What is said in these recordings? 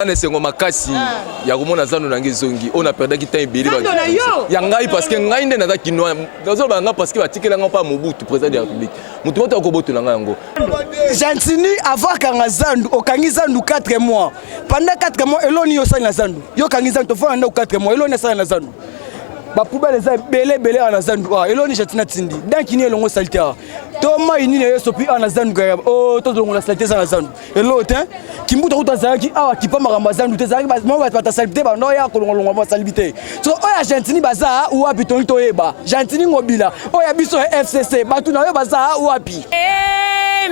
Ana sengo makasi ya komona zando nangi zongi on a perdu temps ebele ba ya ngai parce que ngai nde naza kinwa nazo ba nga parce que batikela nga pa Mobutu président de la République mutu moto akobotola nga yango Gentini avant kanga zandu okangi zandu 4 mois pendant 4 mois eloni yo sala zandu yo kangi zandu fona na 4 mois eloni sala zandu ba poubelle za belé na zandu eloni Gentina tindi donc ni elongo salita Toma ini ne sopi ana zandu ga o to zongo la salite za zandu elo te kimbuta utazaki awa kipama kamba zandu te zaki ba mo ba salite ba no ya kolongo ba salite so oya Gentini baza ou wapi to yeba Gentini ngobila oya biso FCC batu na yo baza ou wapi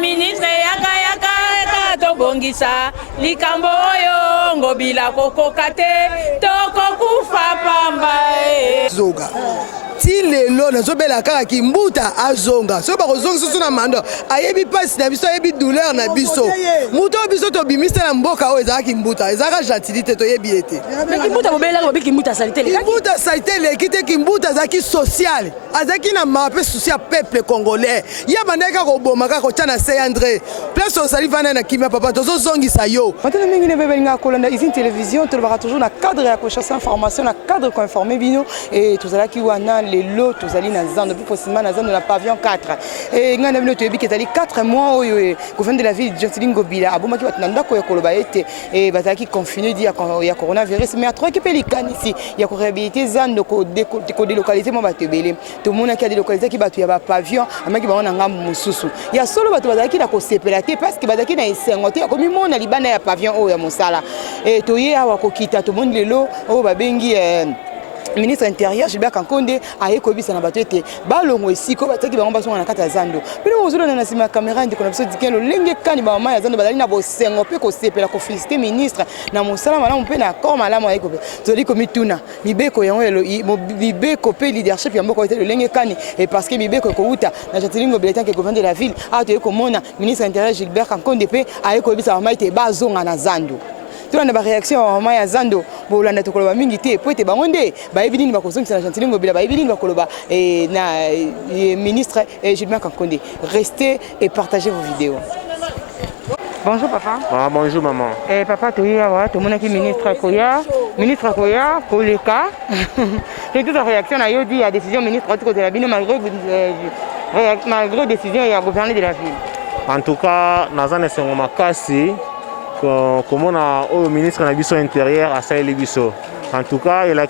ministre yaka to bongisa likambo oyo ngobila kokokate toko kufa pamba zoga ti lelo nazobela kaka kimbuta azonga so bakozonga susu na mando ayebi pasi na biso ayebi douleur na biso muto biso to bimisa na mboka oyo ezaka kimbuta ezaka gentilité to yebi ete mais kimbuta bobela ko kimbuta salite le kimbuta salite le kite kimbuta zaki social azaki na mape social peuple congolais ya bandeka ko boma ka ko tana se André place au salivana na kimia papa tozo zongisa yo maintenant mingi ne bebelinga kolanda ici télévision to baka toujours na cadre ya ko chercher information na cadre ko informer bino et tozala ki wana les lots tozali na zando depuis possiblement na zando na pavillon 4 et ngana bino toyebi ke tali 4 mois oyo gouvernement de la ville Gentili Ngobila abomaki batna ndako ya koloba ete et bataki confiné dit ya coronavirus mais a trop ki pelikani ici ya ko réhabiliter zando ko délocaliser mo batebele to mona ki délocaliser ki batu ya ba pavillon amaki ba na ngambu mususu ya solo batu bazaki na ko sepelate parce que bazaki na esengo te ko mimona libana ya pavillon oyo ya mosala et toye awa ko kita to monde lelo o babengi ministre intérieur Gilbert Kankonde aye kobisa na bato ete balongo esiko bataki bango basonga na kata ya zando pele ozolo na sima caméra ndi kona biso dikelo lenge kani ba mama ya zando bazali na bosengo pe ko sepela ko féliciter ministre na mosala malamu pe na corps malamu aye ko zoli ko mituna mibeko yango mibeko pe leadership ya mboko ete lenge kani et parce que mibeko ko uta na Gentili Ngobila tant que gouverneur de la ville a to ko mona ministre intérieur Gilbert Kankonde pe aye kobisa mama ete bazonga na zando tu na ba réaction mama ya zando bolanda to koloba mingi te po ete bangonde ba evidini ba kozongisa na Gentili Ngobila ba evidini ba koloba na ministre Gilbert Kankonde restez et partagez vos vidéos. Bonjour papa. Ah bonjour maman. Papa toya wa to mona ki ministre Koya Koleka. C'est toute réaction na yo dit à décision ministre de la ville malgré décision ya gouverneur de la ville. En tout cas nazane sengo makasi comment au ministre de la intérieur à Sahel Bisso. En tout cas, il a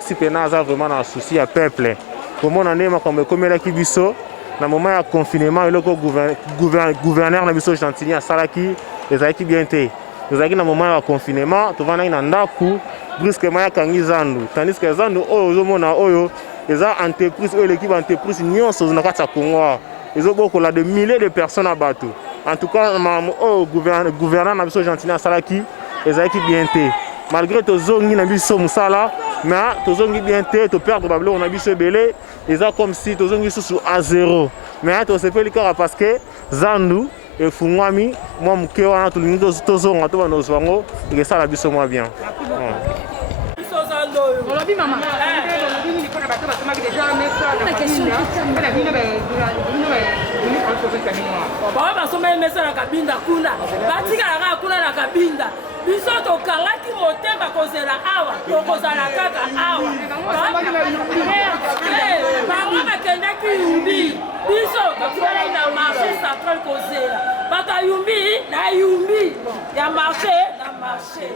vraiment un souci à peuple. Comment on est comme la Kibiso, dans le moment de confinement, le gouverneur de la Gentini à Salaki, les a bien été. Les a dans le moment de confinement, tu vas dans un ndaku, brusquement à Kangizandu. Tandis que Zandu, les entreprises, l'équipe entreprise, nous sommes dans le Congo. Ils ont beaucoup de milliers de personnes à battre. En tout cas, le gouverneur n'a pas gentil à Salaki, les a bien été. Malgré que les gens n'ont pas mais les gens ont bien été, les pertes on a bien belé, ils ont comme si les gens sont à zéro. Mais tu sais pas parce que Zandu et Fungwami, moi, je suis tout le monde, et ça la biso moi bien. basoma emesa na kabinda kuna batikalaka kuna na kabinda biso tokangaki motema kozela awa tokozala kaka awa bango bakendaki yumbi biso tokolai na marché central kozela bato ya yumbi na yumbi ya marché na marché.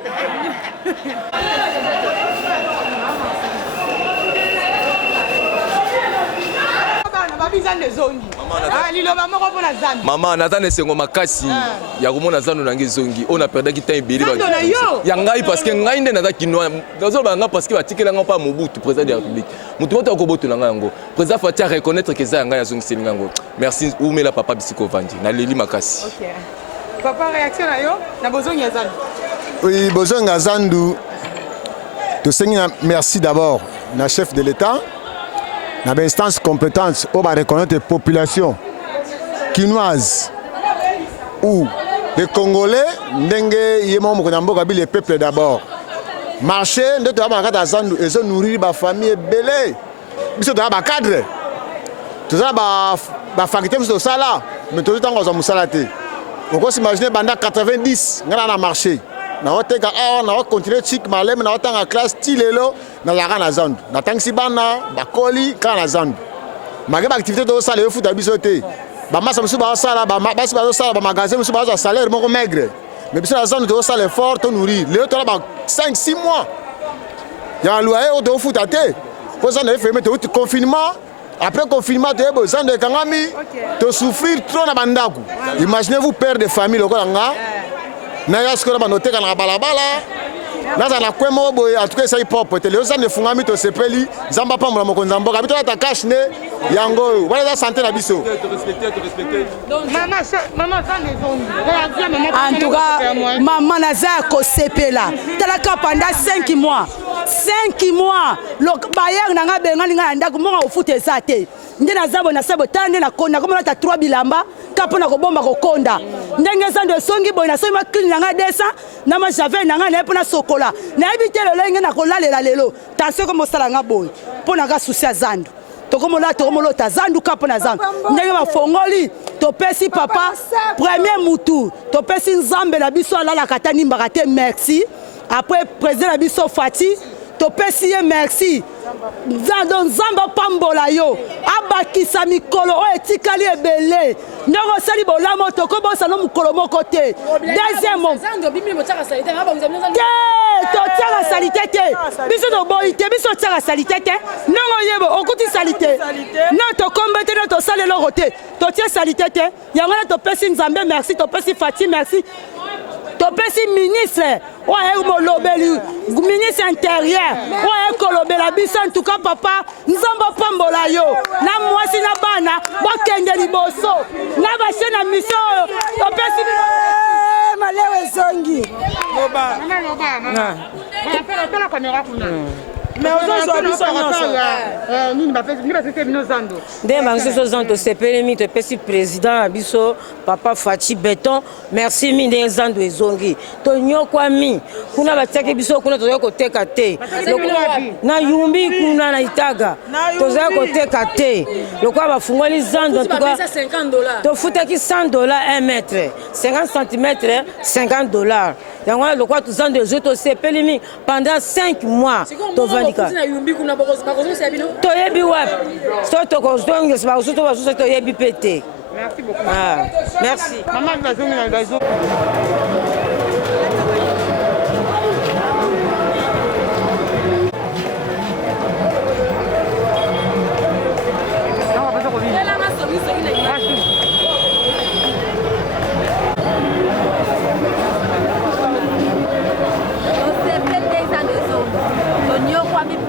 Maman natane sengo makasi ya komona zando nangi zongi on a perdu temps ebele ba ya ngai parce que ngai nde naza kinwa nazo ba nga parce que batikela nga pa Mobutu président de la République mutu moto akobotola nga yango président Fatia reconnaître que za nga ya zongi selinga ngo merci umela papa bisiko vandi na leli makasi. OK papa réaction na yo na bozongi ya zando. Oui bozonga zandu to senga merci d'abord na chef de l'État. Dans l'instance compétente, on va reconnaître les populations quinoises ou les Congolais, les peuples d'abord. Marché, nous avons nourri ma famille belée. Nous avons un cadre. Nous avons une faculté de ça, mais tout le temps, nous avons un on peut s'imaginer pendant 90, nous avons marché. naoteka awa naocontinue chik maleme naotanga classe ti lelo nazalaka na zandu natangisi bana bakoli kaka na zandu make baactivité tozosala efuta biso te bamasa mosusu bazosala basi bazosala bamagasin mosusu bazwa salaire moko maigre mais biso na zandu tozosala effort tonourrir lelo tola ba 5-6 mois ya loyer oyo tofuta te mpo zandu efeme touti confinement. Après le confinement, vous avez de souffrir trop dans bandako. Imaginez-vous père de famille, le gars, na ce que la noté dans la balabala. Là, dans la coin boy, en tout cas, c'est propre. Les gens ne font pas de sepeli, zamba pas mon konzambo. Habito la cache ne, yango. Voilà la santé la biso. Maman, en tout cas, maman naza ko sepela. Talaka pendant 5 mois. 5 mois. Le bayer nanga benga linga ndako monga ofute sate. Nde nazabo na sabo tande na konda comme na 3 bilamba kapona ko bomba ko konda. Ndenge sando songi boy na so ma clean nanga desa na ma javel nanga na pona sokola. Na ebite lelo nge na ko lalela lelo. Tanse ko mosala nga boy. Pona ga souci azando. Tokomola tokomolo tazandu kapona zandu. Ndenge ba fongoli to pesi papa premier mutu. To pesi nzambe na biso alala katani mbakate merci. Après président na biso Fati to pesi merci. Zando nzamba pambola yo abakisa mikolo o etikali ebele ndongo sali bolamo toko bosa no mukolo moko te deuxième zando bimi mo tsaka salite ngaba vous avez to tsaka salite te biso to boite biso tsaka salite te ndongo yebo okuti salite no to kombete no to sale lo rote to tia salite te yango na to pesi nzambe merci to pesi Fati merci to pesi ministre ouais molobeli ministre intérieur ouais kolobela biso en tout cas papa nzamba pambola yo na mwasi na bana bakende liboso na bashe na mission to pesi malewe zongi loba mama loba na caméra kuna mais aujourd'hui nous sommes nous va faire nos zando des banques zando sepeli mi te pesi président biso papa Fati Béton merci mi des zando ezongi to nyokwa mi kuna bataki biso kuna to koteka te na yumbi kuna na itaga to za koteka te lokwa bafungoli zando en tout cas $50 to futaki $100 1 mètre 50 cm $50 yango lokwa to zando ezo to sepeli mi pendant 5 mois to toyebi wapi so tokozongesa bakosusu to basusu toyebi pe te. Merci beaucoup. Ah, merci. Maman nazongi na bazo.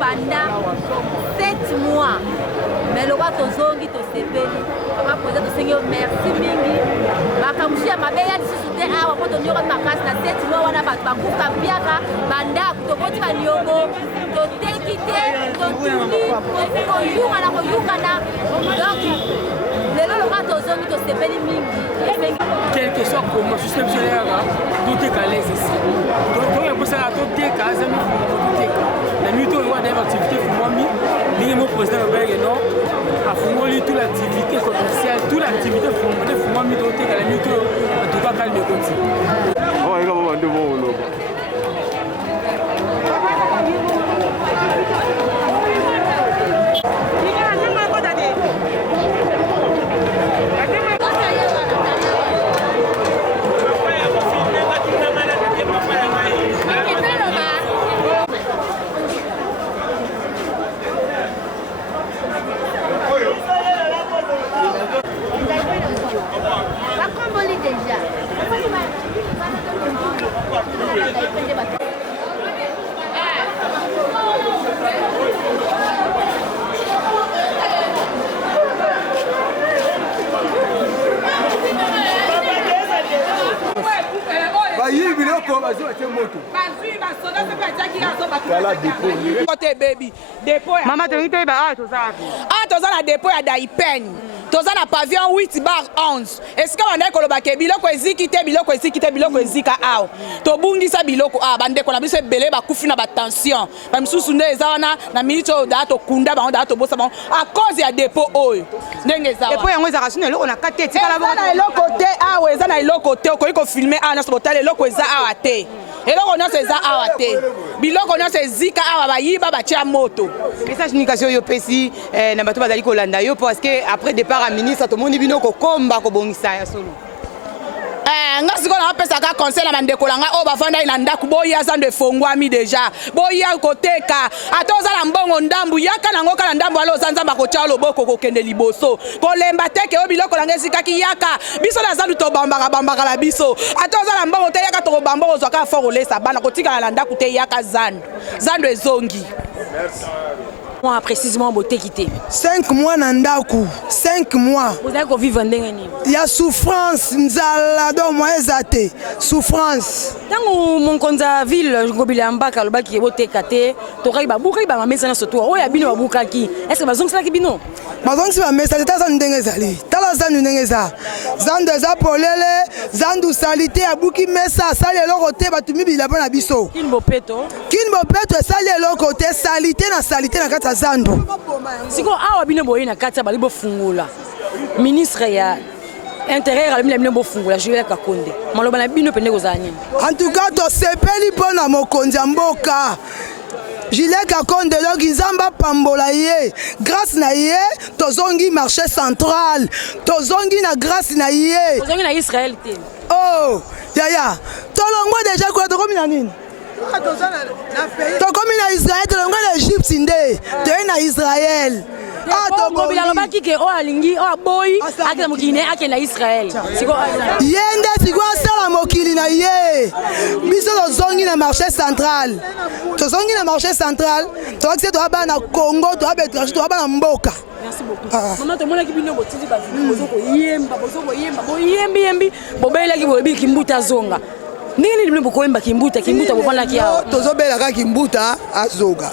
Pendant 7 mois, mais le roi Tozongi to sepeli, papa posé to sengi merci mingi, bakamushia mabeya lisute awa poto nyoko makasi na 7 mois wana bakufa biaka banda kutokoti baniongo to tekite to tuni ko yunga na ko yunga na donc lelo le roi Tozongi to sepeli mingi quel que soit comment système solaire tout est calé ici donc on peut ça tout est casé mais tout est la nuit on voit des activités pour moi mi mon président Robert non a fourni toute l'activité commerciale toute l'activité pour moi mi tout est la nuit en tout cas calme continue oh il va voir de bon logo Maman, tu as dit que tu as la dépôt à Daipen. toza na pavillon 8/11 esika banda kolobake biloko eziki te biloko ezika awa tobungisa biloko bandeko na biso ebele bakufi na batension bamisusu nde eza wana na minute oyo daa tokunda bango daa tobosa bango a cause ya depo oyo ndenge eza depo yango ezaka sino eloko na kati etikala na eloko te awa eza na eloko te okoki kofilme awa nyonso botala eloko eza awa te eloko nyonso eza awa te biloko nyonso ezika awa bayiba batia moto message nini kasi oyo opesi na bato bazali kolanda yo parce que après départ à ministre tomoni bino kokomba kobongisa ya solo nga sikoyo napesaka conseil na bandeko na ngai oyo bafandaki na ndako boya zando efongwami deja boya koteka ata oza na mbongo ndambu yaka nango kaka na ndambu ala oza nzambe akotya loboko kokende liboso kolemba teke oyo biloko na ngai esikaki yaka biso na zandu tobambaka na biso ata oza na mbongo te yaka tokobamba ozwaka fort olesa bana kotikala na ndako te yaka zando ezongi. Précisément beauté quitté 5 mois na ndaku 5 mois vous allez vivre ndenge nini ya souffrance nzala do moeza te souffrance tango monkonza ville ngobila mbaka lobaki boteka te tokai babukai ba mamesa na soto oya bino babukaki est-ce que bazongisa ki bino bazongisi ba mesa ta zandu ndenge ezali tala zandu ndenge eza zandu eza polele zandu salite abuki mesa sali eloko te batumi bilabo na biso kinbopeto esali eloko te salite na kati zandu siko awa bino boye na kati bali bofungula ministre ya intérieur alimile bino bofungula Jules Kakonde maloba na bino pende kozanya en tout cas to sepeli pona mokonzi mboka Jules Kakonde loki nzamba pambola ye grâce na ye tozongi marché central tozongi na grâce na ye tozongi na Israël te oh yaya tolongwa déjà quoi tokomi na nini tokomi na Israël tolongwa na Egypte nde toye na Israël alobaki ke oyo alingi oyo aboyi akenda mokili naye akenda Israël ye nde sikoyo asala mokili na ye biso tozongi na marché central tozokisi toya bana na Congo toya betrache toya bana mboka. Merci beaucoup. Maman tomonaki bino botindi ba bozokoyemba boyembi bobelaki boyebi kimbuta zonga nini bino bokoyemba kimbuta bovandaki awa tozobelaka kimbuta azonga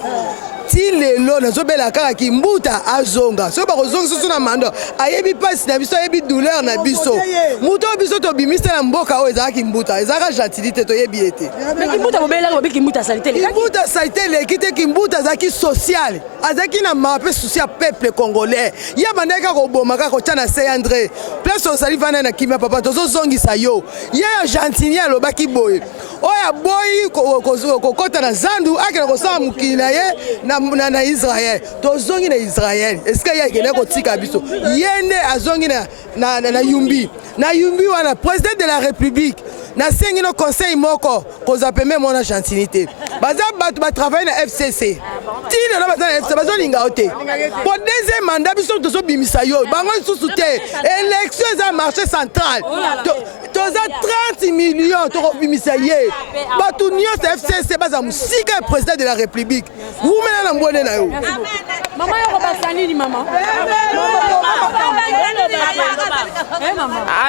ti lelo nazobela kaka kimbuta azonga so bakozongisa susu na mando ayebi pasi na biso ayebi douleur na biso moto biso tobimisa na mboka oyo ezalaka kimbuta ezalaka gentilité toyebi ete kimbuta bobelaki bobi kimbuta salite leki te kimbuta azalaki social azalaki na mape souci ya peuple congolais ye bandaki kaka koboma kaka kotya na se André place osali vana na kimia papa tozozongisa yo ye ya gentilité alobaki boye oyo aboyi kokota na zandu akena kosala mokili na ye na Israël tozongi na Israël esika ye akende kotika biso ye nde azongi na yumbi wana président de la république nasengi no conseil moko kozwa peme mona gentilité baza bato batravaille na FCC tine na baza na FCC bazolinga yo te po deuxième mandat biso tozobimisa yo bango lisusu te élection eza marché central toza 30 millions tokobimisa ye bato nyonso FCC baza mosika ya président de la république wumela na mbone na yo mama yoko basa nini mama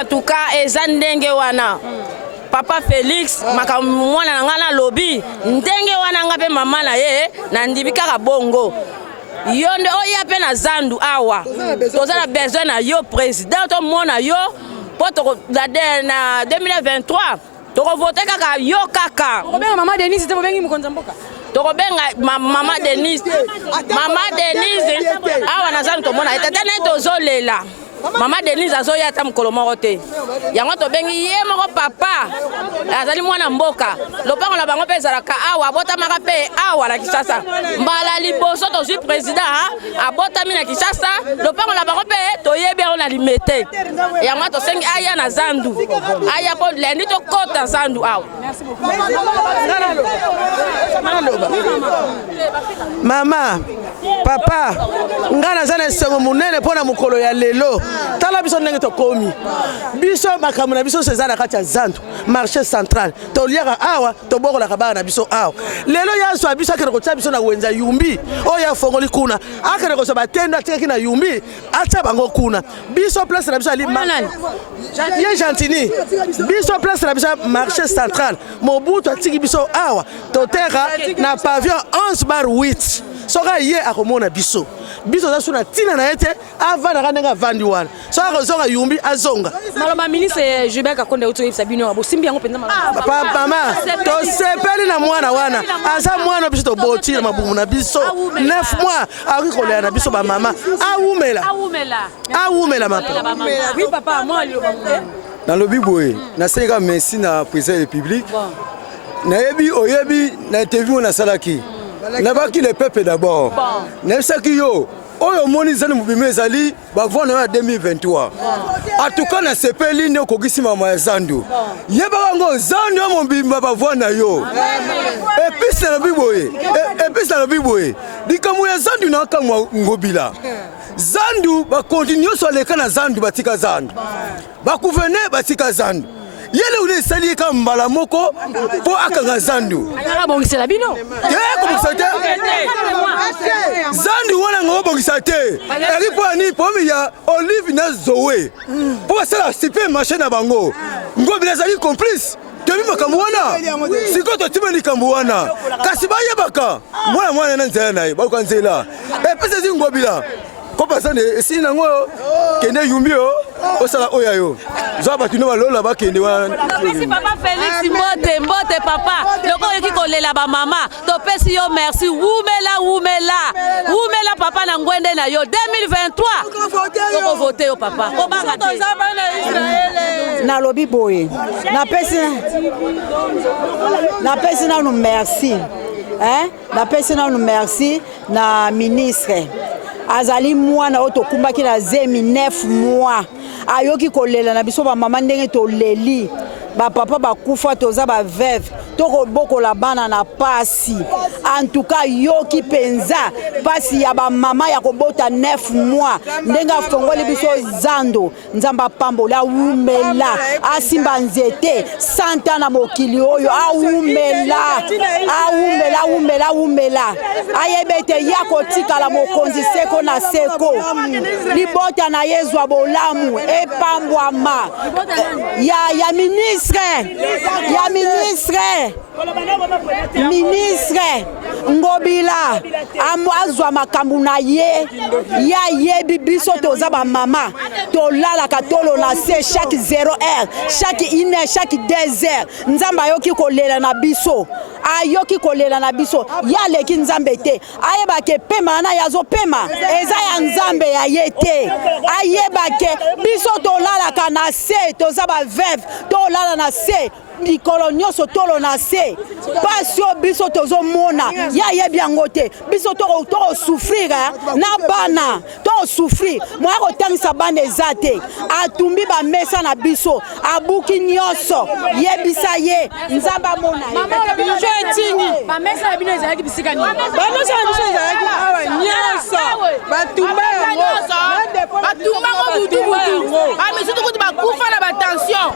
en tout cas eza ndenge wana papa Félix makamwana na ngana lobi ndenge wana nga pe mama na ye na ndibi kaka bongo yo nde oya pe na zandu awa toza na besoin na yo président to mona yo poto na 2023 tokovote kaka yo kaka obenga mama Denise te bobengi mokonza mboka tokobenga mama Denise awa na zandu tomona etatene tozolela mama Denise azoya ata mokolo moko te yango tobengi ye moko papa azali mwana mboka lopango na bango mpe ezalaka awa abotamaka mpe awa na Kinshasa mbala liboso tozwi président abotami na Kinshasa lopango na bango mpe toyebi yango na limete yango tosengi aya na zandu aya po lendi tokota zandu awa. mama papa nga naza na esengo monene mpo na mokolo ya lelo tala biso ndenge tokomi biso makambo na biso eza na kati ya zandu marché central toliaka awa tobokolaka bana na biso awa lelo yaso ya biso akende kotia biso na wenza yumbi oyo afongoli kuna akende kozwa batendo atikaki na yumbi atia bango kuna biso place na biso ali ye gentini biso place na biso marché central mobutu atiki biso awa toteka na pavillon 11/8 soka ye akomona biso biso za suna tina na ete avanda kandenga vandi wana so akozonga yumbi azonga maloba ministre Gilbert Kakonde uto Sabino bosimbi yango penza maloba mama to sepeli na mwana wana asa mwana biso to botira mabumu na biso 9 mois akikolela na biso ba mama awumela mapa oui papa moi dans le biboé na senga merci na président de la République nayebi oyebi na interview na salaki na baki le peuple d'abord na saki yo oyo moni zani mubime ezali bavona ya 2023 en tout cas na sepeli ne kokisi mama ya Zandu yeba wango Zandu mo mbimba bavona yo episi na biboye episi na biboye dikamu ya Zandu na kamwa ngobila Zandu ba continue so leka na Zandu batika Zandu ba gouverneur batika Zandu yele une sali ka mbala moko po akanga Zandu ala bongisela bino Zandu wana ngo bongisa te eri po ani po mi ya Olive na Zoé po sala sipe marché na bango ngo bilazali complice Temi makamwana siko to timeni kamwana kasi baye baka mwana na nzela naye ba kwa nzela pesa zingobila ko pasane esina ngo kende yumbio osala oya yo zaba tino balola bakende wana merci papa Félix mbote papa loko yeki kolela ba mama to pesi yo merci wumela papa na ngwende na yo 2023 ko voter yo papa ko banga na lobi boye na pesi na nous merci na pesi na nous merci na ministre azali mwana oto kumbaki na zemi 9 mois ayoki kolela na biso ba mama ndenge to leli ba papa ba kufa toza ba veuve toko boko la bana na pasi en tout cas yoki penza pasi ya ba mama ya kobota 9 mois ndenga fongoli biso Zando nzamba pambola umela asimba nzete santa na mokili oyo awumela ayebete ya kotikala mokonzi seko na seko libota na yezwa bolamu epambwama ya ministre Ngobila azwa makambu na ye ya yebi biso toza ba mama tolala katolo na se chaque 0 heure chaque 1 heure chaque 2 heures nzamba ayoki kolela na biso ya leki nzambe te ayeba ke pema na yazo pema eza ya nzambe ya yete ayeba ke biso tolala kana se toza ba veuve tolala na se likolo nyonso tolo na se pasio biso tozo mona ya yebi yango te biso to souffrir na bana to souffrir moi ko tangisa bana ezate atumbi ba mesa na biso abuki nyonso yebisa ye nzamba mona mama bino jo etini ba mesa bino ezalaki bisika ni ba mesa biso ezalaki awa nyonso batumba ko butu ami surtout ko ba kufa na ba tension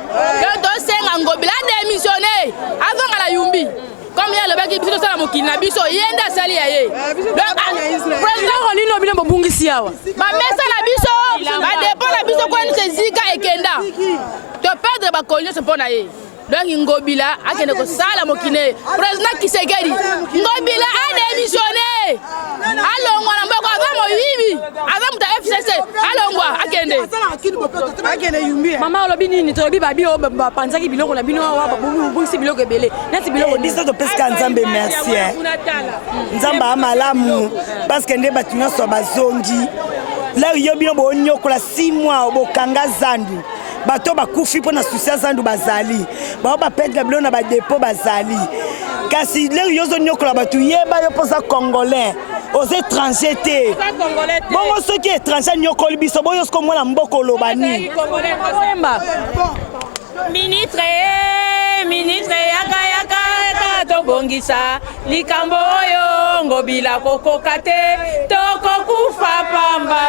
do senga ngobila démissionné avant à la yumbi comme il y a le baki biso sala mokili na biso yenda sali ya ye président Rolino bino bobungisi awa ba mesa na biso ba dépend na biso ko ni zika ekenda to perdre ba kolio se pona ye donc ngobila akende ko sala mokine président Kisekedi ngobila a démissionné alongwa na mboko avant moyibi avant muta FCC alongwa akende mama olobi nini to bi babi o bapanzaki biloko na bino wa babungisi biloko ebele neti biloko biso to peska nzambe merci nzamba amalamu parce que nde batu nyonso bazongi là yo bino bo nyokola 6 mois bokanga Zandu bato bakufi pona susia Zandu bazali ba perdre bilo na ba dépôt bazali kasi là yo zo nyokola batu yeba yo posa congolais aux étrangers te bongo ceux qui étrangers nyokoli biso boyo sko mona mboko lobani ministre yaka to bongisa likambo oyo ngobila kokoka te toko kufa pamba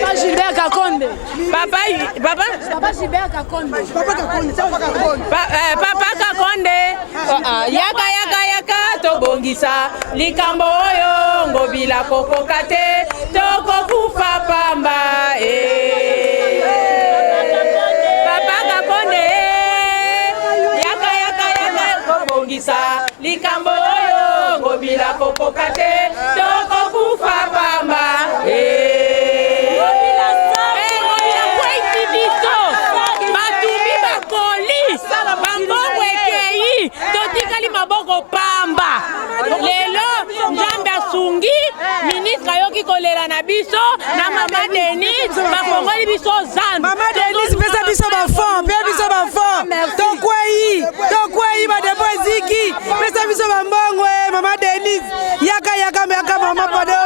Papa Gilbert Kakonde Papa Gilbert Kakonde Papa Kakonde yaka to bongisa likambo oyo ngobila kokoka te toko kufa pamba Papa Kakonde yaka bongisa likambo oyo ngobila kokoka te toko kufa pamba kolela na biso na mama Denise bakongoli biso zandu. Mama Denise pesa biso bafond, pesa biso bafond. Tokwei ba depo ziki, pesa biso bambongo mama Denise. Yaka mama podo.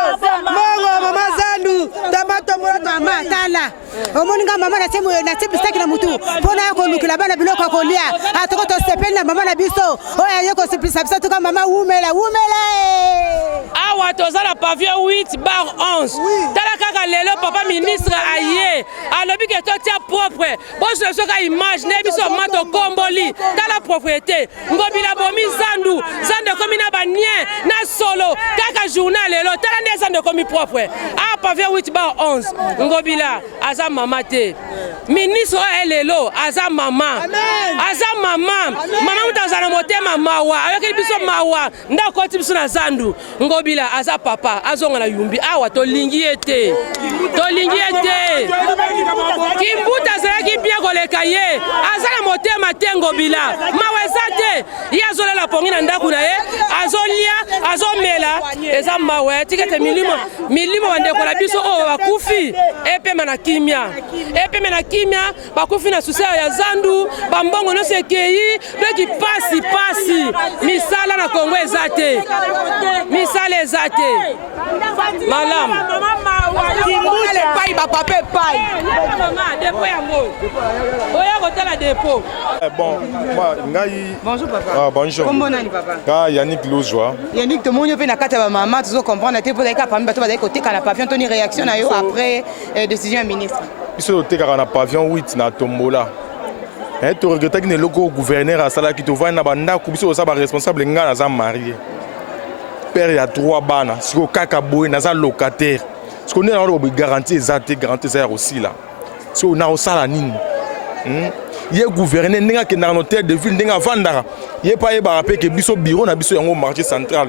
Mongo mama zandu, tamato mama tala. Omoninga mama na semu staki na mutu. Pona yako nukila bana biloko kolia. Atoko to sepeli na mama na biso. Oya yoko sipisa biso toka mama umela. Awa tozala pavillon 8/11. Tala kaka lelo papa ministre aye. Alobi ke totia propre. Boso soka image ne biso mato komboli. Tala propriété. Ngobila bomi zandu. Zandu komi na banien na solo. Kaka journal lelo. Tala nde zandu komi propre. A pavillon 8/11. Ngobila aza mama te. Ministre lelo aza mama. Aza mama. Mama mutazana motema mawa. Avec biso mawa. Nda koti biso na zandu. Ngobila aza papa azonga na yumbi awa tolingi ete Kimbuta azalaki bien koleka ye azala motema te Ngobila maweza te ye azolela pongi na ndaku na ye azolia azomela eza mawe tikete milimo bandeko na biso oyo bakufi epema na kimia bakufi na susi ya zandu bambongo nyonso ekei doki pasi misala na Kongo eza te misala eza te malamu kimbule pai bapape pai mama depo yango oya kotala depo. Bon, moi ngai bonjour papa. Ah bonjour. Comment nani papa? Ka Yannick Lozwa. Yannick to monyo pe na kata ba mama tuzo comprendre te pour ka parmi bato bazali koteka na pavillon toni réaction na yo après décision ya ministre. Biso teka na pavillon 8 na Tombola. Tu regrettes que le gouverneur a salaki to va na banda ku biso sa ba responsable nga na za marié. Père ya 3 bana, siko kaka boy na za locataire. Siko ne na ro garantie ça aussi là. So na osala nini? Ye gouverneur ndinga ke na notaire de ville ndinga vandara. Ye pa ye ba rappel que biso bureau na biso yango marché central.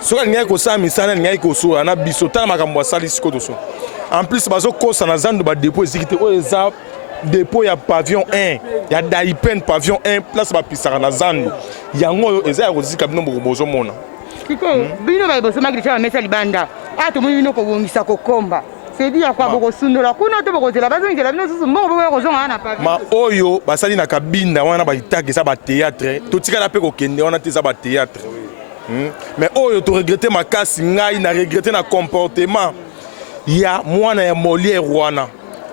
So ka ngai ko sa misana ngai ko so na biso tala makambo asali siko to so. En plus bazo ko sa na zandu ba dépôt ezikité o eza dépôt ya pavillon 1 ya Daipen pavillon 1 place ba pisara na zandu. Yango eza ya kozika bino bozo mona. Kiko bino ba boso magrifa mesa libanda. Ato mwino ko bongisa ko komba. C'est dire quoi boko sundola kuna to boko zela bazo ngela bino susu mo boko zonga na pavillon. Ma oyo basali na kabinda wana ba itaki za ba théâtre. To tikala pe ko kende wana te za ba théâtre. Mais oyo to regretter makasi ngai na regretter na comportement. Ya mwana ya Molière wana.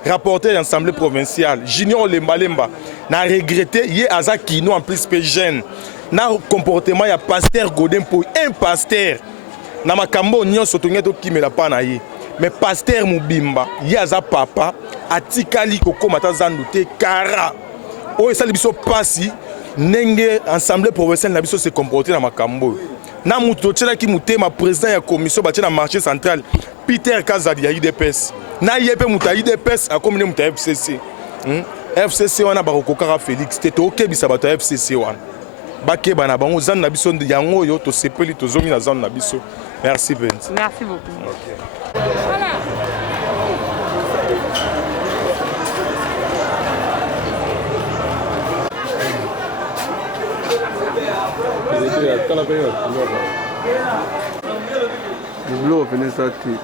Rapporteur de l'Assemblée provinciale, Junior Lemba, n'a regretté, il est à Kino en plus peu jeune. N'a comportement, il y a pasteur Godin pour un pasteur. N'a ma cambo nyon sotonye to qui me la panaye. Mais pasteur Mubimba, il y a za papa, atikali koko mata zandoute kara. Oh, ça libiso passi, nenge Assemblée provinciale n'a biso se comporter dans ma cambo. Na muto tchela ki mutema président ya commission bâtie na marché central Peter Kazadi ya UDPS. Na yepe muta UDPS a commune muta FCC. FCC wana bakokaka Félix te to kebisa bato ya FCC wana. Bake bana bango zan na biso yango yo to sepeli to zomi na zan na biso. Merci Benz. Merci beaucoup. Voilà. Le bleu venait ça tout.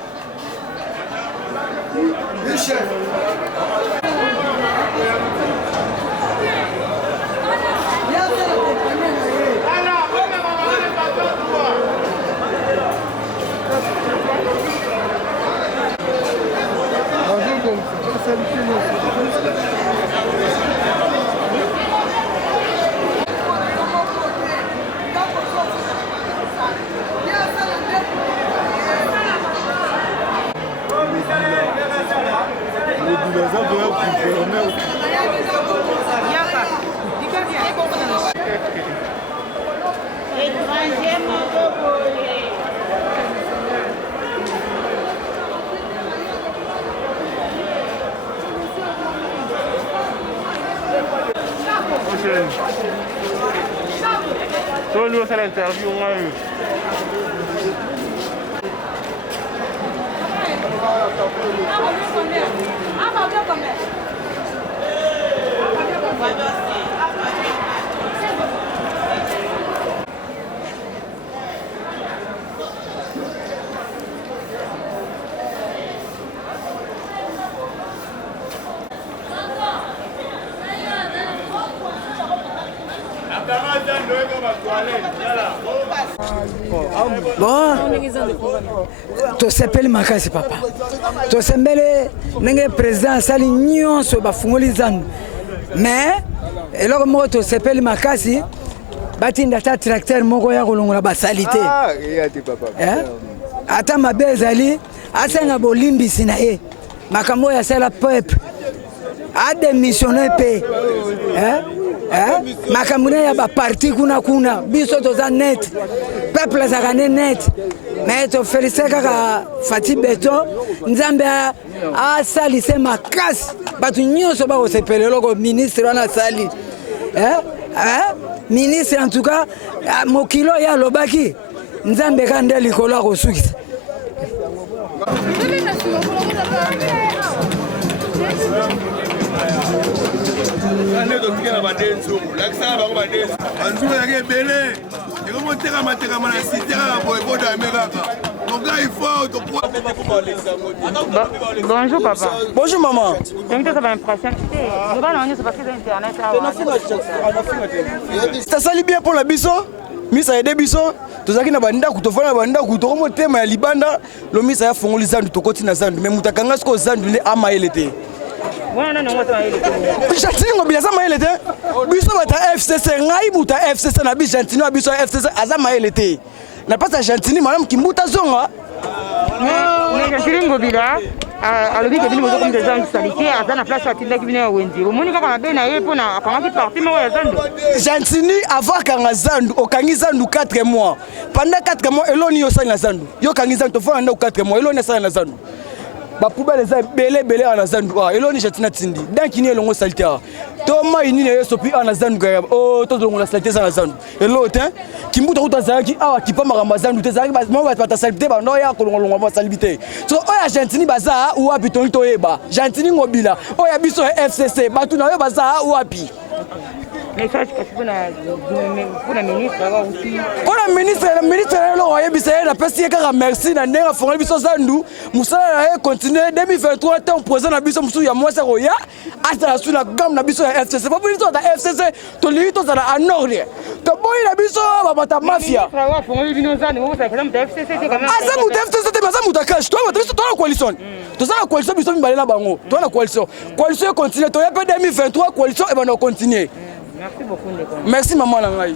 Toi, nous, c'est l'interview. Bon, tosepeli makasi papa. Tosembele ndenge président asali nyonso bafungoli zandu. Mais eloko moko tosepeli makasi batinda ata tracteur moko ya kolongola basalite. Ata mabe ezali asenga bolimbisi na ye. Makambo ya sala peuple. A démissionné pe. Makamuna ya ba parti kuna biso toza net peuple za net mais to féliciter kaka Fati Beton nzambe a sali se makasi batu nyonso ba ko sepele loko ministre wana sali ministre en tout cas mokilo ya lobaki nzambe ka ndeli kola ko sukisa Bonjour papa. Bonjour maman. Ça sali bien pour la biso. Misa ede biso. Tozaki na banda kutofana banda kutokomo tema ya libanda. Lo misa ya fongoli zandu tokoti na zandu. Mais mutakanga sko zandu le ama elete. Jantini biasa maelete. Biso bata FCC ngai buta FCC na bi Jantini wa biso FCC aza maelete. Na pasa Jantini madame Kimbuta zonga. Mais Jantini ngobila alobi ke bino bozo comme des gens salité aza na place atinda ki bino ya wendi. Omoni kaka na be na ye pona akanga ki parti mo ya zandu. Jantini avant kanga zandu okangi zandu 4 mois. Pendant 4 mois eloni yo sala na zandu. Yo kangi zandu tofana na 4 mois eloni sala na zandu. Ba poubelle za belé ana zandu eloni Jantina tindi donc ni elongo salita to mai ni ne sopi ana zandu ga o to longo la salita za zandu elo te kimbuta utazaki awa kipama kama zandu te zaki ba mo ba salite ba no ya kolongo ba salite so oya Jantini baza ou api to yeba Jantini ngobila oya biso FCC batu na yo baza ou api message pour la ministre lo yebisa na pesi ka merci na ndenga fonga biso zandu musala na continuer 2023 temps présent na biso musu ya mwasa ko ya ata su na gam na biso ya FCC pas biso da FCC to li to za na anordre to boy na biso ba bata mafia asa mu FCC te baza mu ta cash to biso to na coalition to za na coalition biso mbale na bango to na coalition continue to ya 2023 coalition e ba na continuer. Merci beaucoup ndeko. Merci maman na ngai.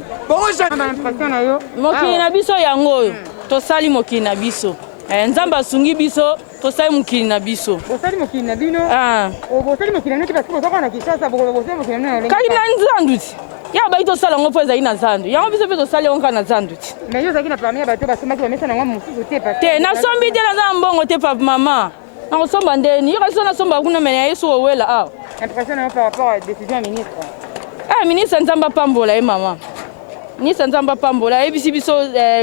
Mokili na biso yango to sali mokili na biso. Nzamba asungi biso to sali mokili na biso. Bosali mokili na bino? O bosali mokili na kipa siko toka na Kinshasa boko bosali mokili na lenga. Kali na nzandu ti. Ya ba ito sala ngo poza ina zandu. Yango biso to sali onka na zandu ti. Mais yo zaki na famille ba to ba soma ki ba mesa na ngwa mususu te pa. Te na sombi te na za mbongo te papa mama. Na somba ndeni. Yo kasi na somba kuna mena yesu owela ah. Impression par rapport à la décision du ministre. Ministre Nzamba Pambola maman. Ministre Nzamba Pambola ebisi biso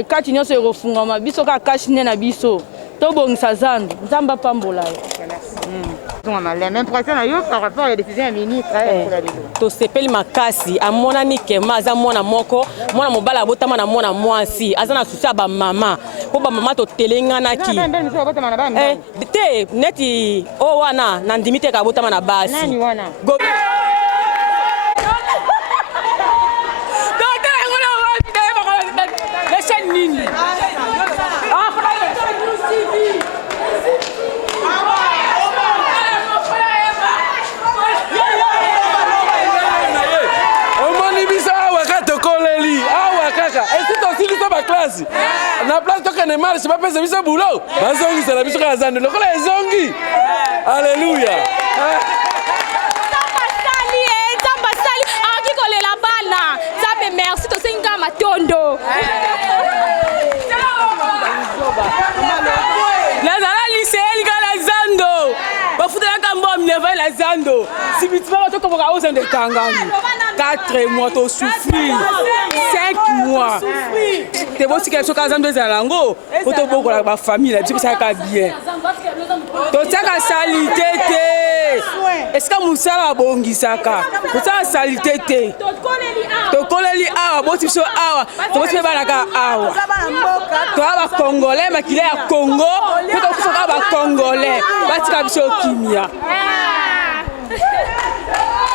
kati nyonso erofungama biso ka cash ne na biso. To bongisa zandu Nzamba Pambola. L'impression yo par rapport à la décision du ministre to sepeli makasi amona ni kema za mwana moko mwana mobala botama na mwana mwasi azana susa ba mama po ba mama to telengana ki te neti o wana na ndimite ka botama na basi nani wana nini omoni biso awa katokoleli awa kaka esi tosilisa baklasi na place tokende marche bapesa biso bulo bazongisela biso kaka zando lokola ezongi alleluya merci tosenga matondo nazala liseli kala zando bafutelaka mbom neva la zando sibitima batokomoka ozende kangami 4 mois to souffrir 5 mois te botika biso kala zando ezala yango po tobokola bafamille na biso kosalaka bien totiaka salite te esika mosala abongisaka kosala salite te tokoleli awa boti biso awa toboti mpe banaka awa toya bacongolais makila ya congo mpe tokusaka bacongolais batika biso kimia